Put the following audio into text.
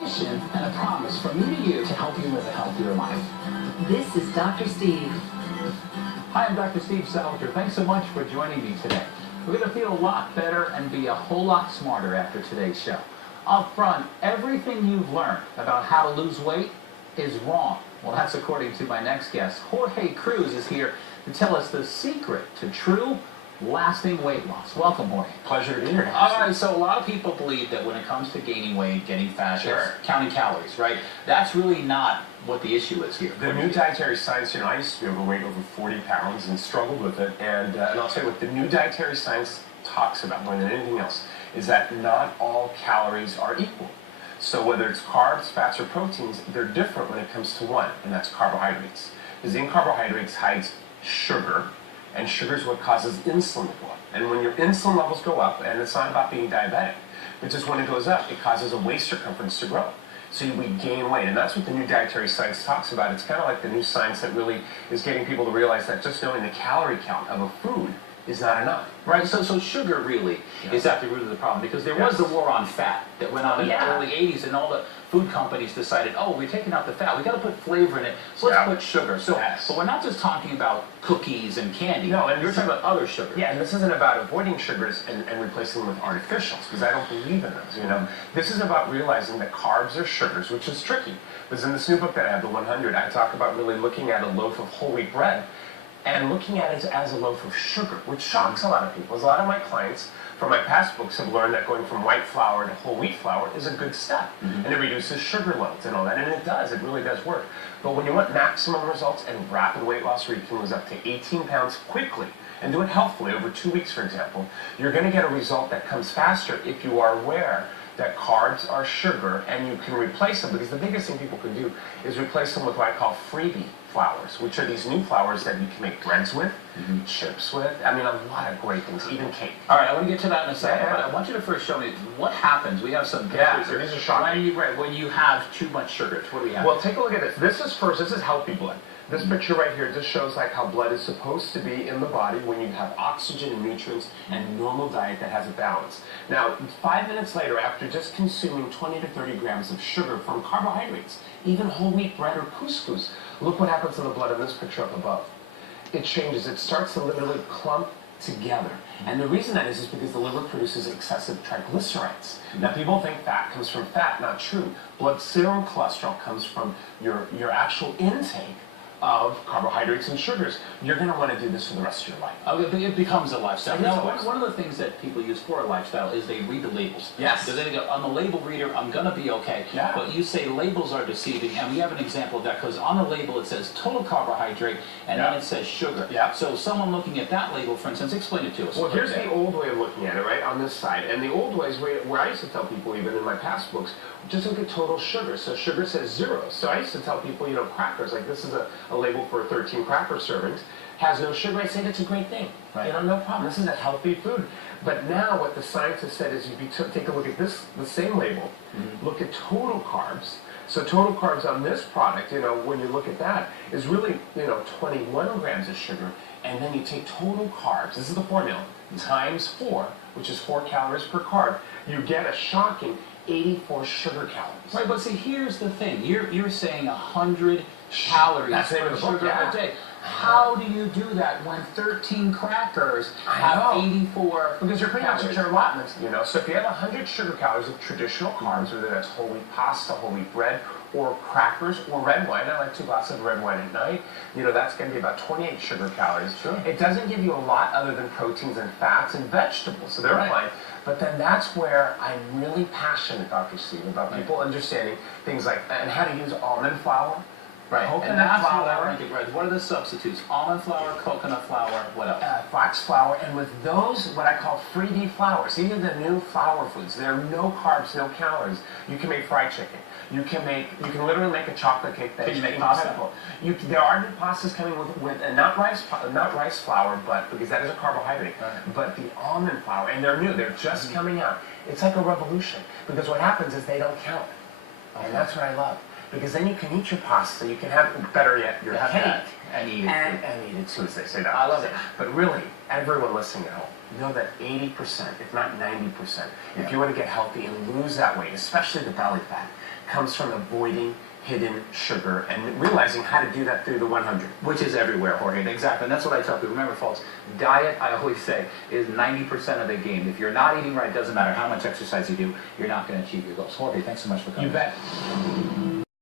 And a promise from me to you to help you live a healthier life. This is Dr. Steve. Hi, I'm Dr. Steve Salinger. Thanks so much for joining me today. We're going to feel a lot better and be a whole lot smarter after today's show. Up front, everything you've learned about how to lose weight is wrong. Well, that's according to my next guest. Jorge Cruz is here to tell us the secret to true, lasting weight loss. Welcome, Jorge. Pleasure to be here. All right, so a lot of people believe that when it comes to gaining weight, getting fat, it's counting calories, right? That's really not what the issue is here. The new dietary science, I used to be overweight, over 40 pounds, and struggled with it. And I'll tell you what the new dietary science talks about more than anything else is that not all calories are equal. So whether it's carbs, fats, or proteins, they're different when it comes to one, and that's carbohydrates. Because in carbohydrates hides sugar, and sugar is what causes insulin to go up. And when your insulin levels go up, and it's not about being diabetic, but just when it goes up, it causes a waist circumference to grow. So we gain weight, and that's what the new dietary science talks about. It's kind of like the new science that really is getting people to realize that just knowing the calorie count of a food is not enough. Right, so sugar really is at the root of the problem, because there was the war on fat that went on in the early 80s, and all the food companies decided, oh, we're taking out the fat, we got to put flavor in it, so let's put sugar. So, but we're not just talking about cookies and candy. No, and you're talking about other sugars. Yeah, and this isn't about avoiding sugars and replacing them with artificials, because I don't believe in those, This is about realizing that carbs are sugars, which is tricky. Because in this new book that I have, the 100, I talk about really looking at a loaf of whole wheat bread and looking at it as a loaf of sugar, which shocks a lot of people. As a lot of my clients from my past books have learned that going from white flour to whole wheat flour is a good step. And it reduces sugar loads and all that, and it does. It really does work. But when you want maximum results and rapid weight loss where you can lose up to 18 pounds quickly, and do it healthfully over 2 weeks, for example, you're going to get a result that comes faster if you are aware that carbs are sugar and you can replace them, because the biggest thing people can do is replace them with what I call freebie flours, which are these new flours that you can make breads with, chips with, a lot of great things, even cake. All right, I want to get to that in a second, but I want you to first show me what happens. We have some pictures here. These are shocking. When you have too much sugar, what do we have? Well, take a look at this. This is healthy blood. This picture right here just shows how blood is supposed to be in the body when you have oxygen and nutrients and a normal diet that has a balance. Now, 5 minutes later, after just consuming 20 to 30 grams of sugar from carbohydrates, even whole wheat bread or couscous, look what happens in the blood in this picture up above. It changes. It starts to literally clump together. And the reason that is because the liver produces excessive triglycerides. Now, people think fat comes from fat. Not true. Blood serum cholesterol comes from your actual intake of carbohydrates and sugars. You're going to want to do this for the rest of your life. Okay, it becomes a lifestyle. Now, one of the things that people use for a lifestyle is they read the labels. Yes. Because they go, I'm a label reader, I'm going to be okay. Yeah. But you say labels are deceiving, and we have an example of that, because on the label it says total carbohydrate, and then it says sugar. Yeah. So someone looking at that label, for instance, explain it to us. Well, here's the old way of looking at it, right, on this side. And the old way is where I used to tell people, even in my past books, just look at total sugar. So sugar says 0. So I used to tell people, crackers, like this is a label for 13 cracker servings, has no sugar. I say that's a great thing. Right. No problem. This is a healthy food. But now what the scientists said is if you take a look at this, the same label, look at total carbs. So total carbs on this product, when you look at that, is really, 21 grams of sugar. And then you take total carbs, this is the formula, times 4, which is 4 calories per carb, you get a shocking 84 sugar calories. Right, but see, here's the thing. You're saying 100 calories per sugar a day. How do you do that when 13 crackers have 84 Because you're pretty much calories? at your allotment, So if you have 100 sugar calories of traditional carbs, whether that's whole wheat pasta, whole wheat bread, or crackers, or red wine, I like 2 glasses of red wine at night, that's going to be about 28 sugar calories. Sure. It doesn't give you a lot other than proteins and fats and vegetables, so they're fine. But then that's where I'm really passionate, Dr. Steve, about people understanding things like, and how to use almond flour. Right, Coconut and that's flour. what I want to get right. What are the substitutes? Almond flour, coconut flour, what else? Flax flour, and with those, what I call freebie flours. These are the new flour foods. There are no carbs, no calories. You can make fried chicken. You can literally make a chocolate cake that's incredible. There are new pastas coming with not rice flour, but because that is a carbohydrate, but the almond flour, and they're new. They're just coming out. It's like a revolution, because what happens is they don't count, and that's what I love. Because then you can eat your pasta, you can have, better yet, your cake, and eat it. and eat it too, as they say that. I love it. But really, everyone listening at home, know that 80%, if not 90%, if you want to get healthy and lose that weight, especially the belly fat, comes from avoiding hidden sugar and realizing how to do that through the 100. Which is everywhere, Jorge. Exactly. And that's what I tell people. Remember, folks, diet, I always say, is 90% of the game. If you're not eating right, it doesn't matter how much exercise you do, you're not going to achieve your goals. Jorge, thanks so much for coming. You bet.